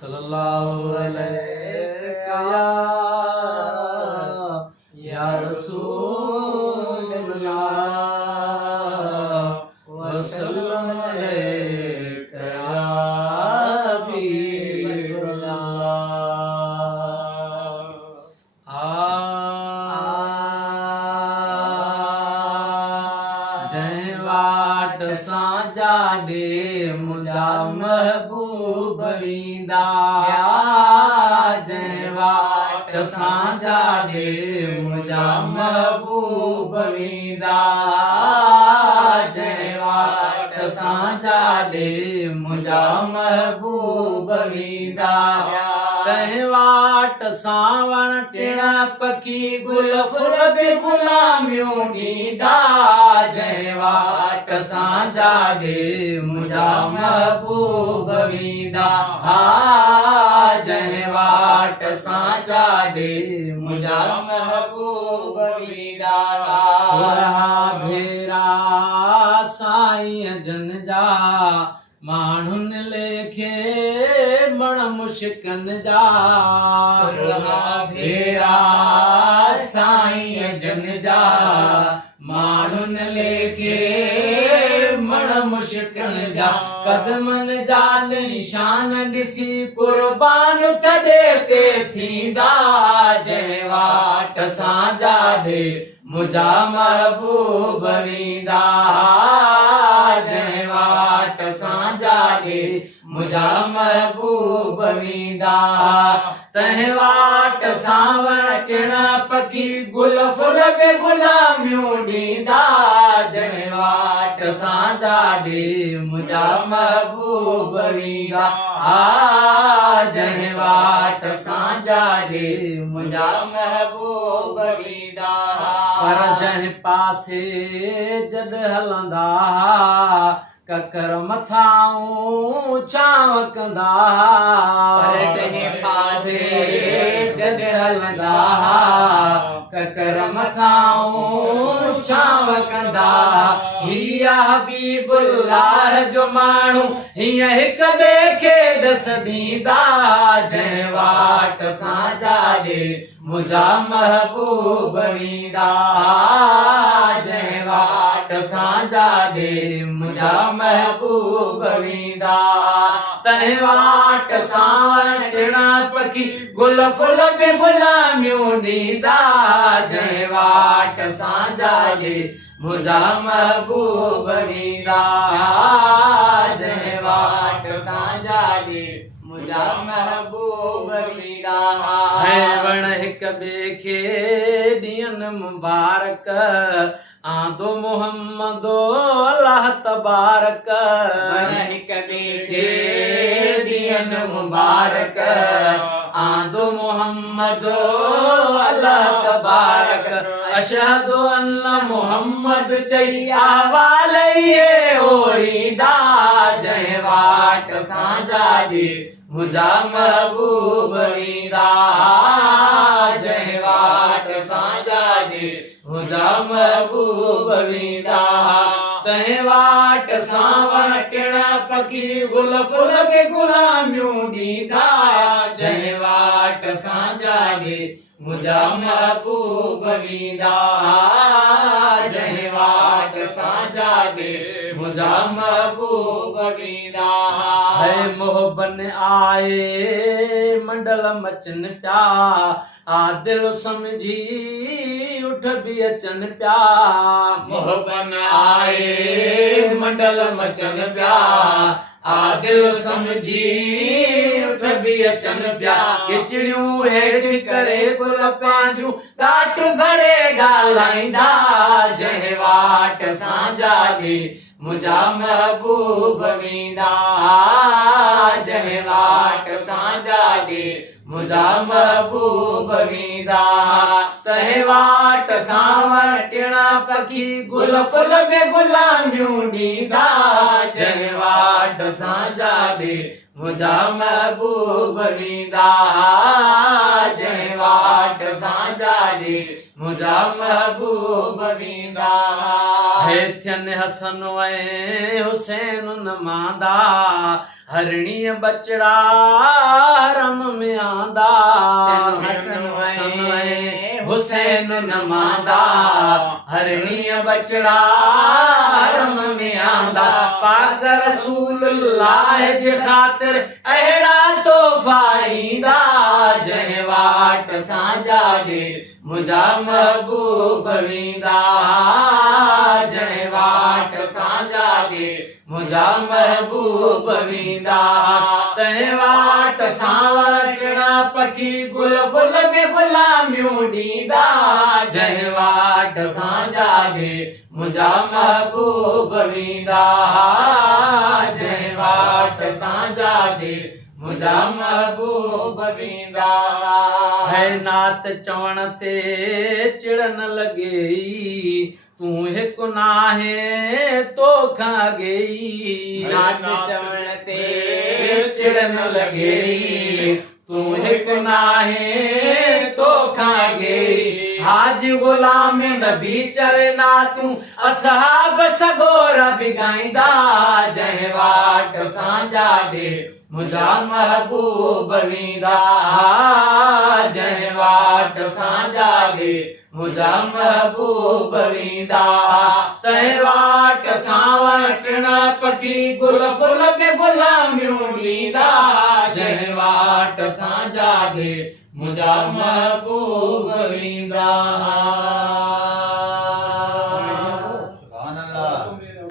सल्लल्लाहु अलैका या रसूलल्लाह वसल्लम अलैका या हबीबल्लाह। जय वाट साजा दे मुझा महबूब वींदा, जय वाट साजा दे मुझा महबूब वींदा, जय वाट साजा दे मुझा महबूब वींदा। तंहिं वाट सावण टिण पखी गुल फुल बि गुलामियूं ॾींदा, जय वाट साजा दे मुझा महबूब वींदा, जय वाट साजा दे मुझा महबूब वींदा। सुरहा भेरा साईं जन जा माण्हुनि लेखे मण मुश्किन जा, सुरहा भेरा साईं जन जा माण्हुनि लेखे मण मुश्किन जा। कदमनि जा निशान ॾिसी कुर्बान थॾे ते थींदा, जय वाट साजा दे मुझा महबूब वींदा, जय वाट साजा दे मुझा महबूब वींदा। तंहिं वाट सावण टिण पखी गुल फुल बि गुलामियूं ॾींदा, जय वाट साजा दे मुझा महबूब वींदा, जय वाट साजा दे मुझा महबूब वींदा। पर जंहिं पासे जॾ हलंदा ककर मथाऊं छांव कंदा, पर जंहिं पासे जॾ हलंदा ककर मथाऊं छांव कंदा। हिया हबीबुल्लाह जो माण्हू हीअं हिक ॿिए खे ॾस ॾींदा, जय वाट साजा दे मुझा महबूब वींदा, जय वाट साजा दे मुझा महबूब वींदा। तंहिं वाट सावण टिण पखी गुल फुल बि गुलामियूं ॾींदा, जय वाट साजा दे मुझा महबूब वींदा, जय वाट साजा दे मुझा महबूब वींदा। है वण हिक ॿिए खे ॾियनि मुबारक, आंदो मोहम्मदो अल्लाह तबारक। वण हिक ॿिए खे ॾियनि मुबारक, आंदो मोहम्मदो अल्लाह तबारक। अशहदु अन्न मोहम्मद चई आवाल इहे ओरींदा, जय वाट साजा दे मुझा महबूब वींदा, जय वाट साजा दे मुझा महबूब वींदा। तंहिं वाट सावण टिण पखी गुल फुल बि गुलामियूं ॾींदा, जय वाट साजा दे मुझा महबूब वींदा, जय वाट साजा दे मुझा महबूब वींदा। है मोहबन आए मंडल मचन प्या, आदिल समझी उठ बि अचन प्या। मोहबन आए मंडल मचन प्या, आदिल समझी उठ बि अचन प्या। खिचड़ियूं हेठि करे गुल पंहिंजूं ॾाट भरे ॻाल्हाईंदा, जय वाट साजा दे मुझा महबूब वींदा, जय वाट साजा दे मुझा महबूब वींदा। तंहिं वाट सावण टिण पखी गुल फुल बि गुलामियूं ॾींदा, जय वाट साजा दे मुझा महबूब वींदा, जय वाट साजा दे मुझा महबूब वींदा है थियन हसन ऐं हुसैन नमांदा हरणीअ बचड़ा हरम में आंदा हसन ऐं हुसैन नमांदा हरणीअ बचड़ा हरम में आंदा पाक रसूलुल्लाह जे ख़ातिर अहिड़ा तोहफ़ा ईंदा जंहिं वाट सां जाॾे मुंहिंजा महबूब वींदा जंहिं वाट सां जाॾे मुंहिंजा महबूब वींदा तंहिं वाट सां वटणा पखी गुल फुल में गुलामियूं ॾींदा जंहिं वाट सां जाॾे मुंहिंजा महबूब वींदा जंहिं वाट सां जाॾे मुंहिंजा महबूब वींदा है नात चवण ते चिड़न लॻे तूं हिकु नाहे तोखां गेई नात चवण ते चिड़न लॻे तूं हिकु नाहे तोखां गेई हाजी गुलाम नबी चवे ना तूं असहाब सगोर बि ॻाईंदा जंहिं वाट सां जाॾे मुंहिंजा महबूब वींदा जंहिं वाट सां जाॾे मुंहिंजा महबूब वींदा तंहिं वाट सां वटण पखी गुल फुल में गुलामियूं ॾींदा जंहिं वाट सां जाॾे मुंहिंजा महबूब वींदा